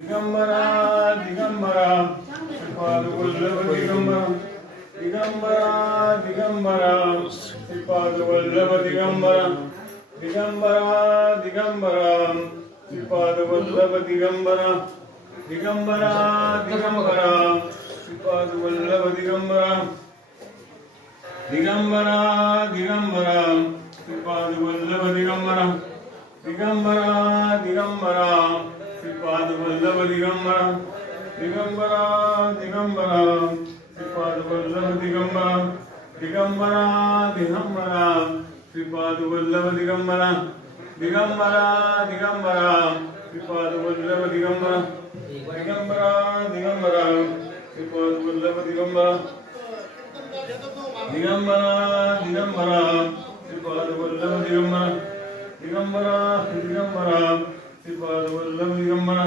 Digambara Digambara Shripad Vallabh Digambara Digambara Digambara Shripad Vallabh Digambara Digambara Digambara Shripad Vallabh Digambara Digambara Digambara Shripad Vallabh Digambara Digambara Digambara Shripad Vallabh Digambara Digambara Digambara Shripad Vallabh Digambara Digambara Digambara Shripad Vallabh Digambara Digambara Digambara Shripad Vallabh Digambara Digambara Digambara Shripad Vallabh Digambara Digambara Digambara Shripad Vallabh Digambara Digambara Digambara Shripad Vallabh Digambara Digambara Digambara Shripad Vallabh Digambara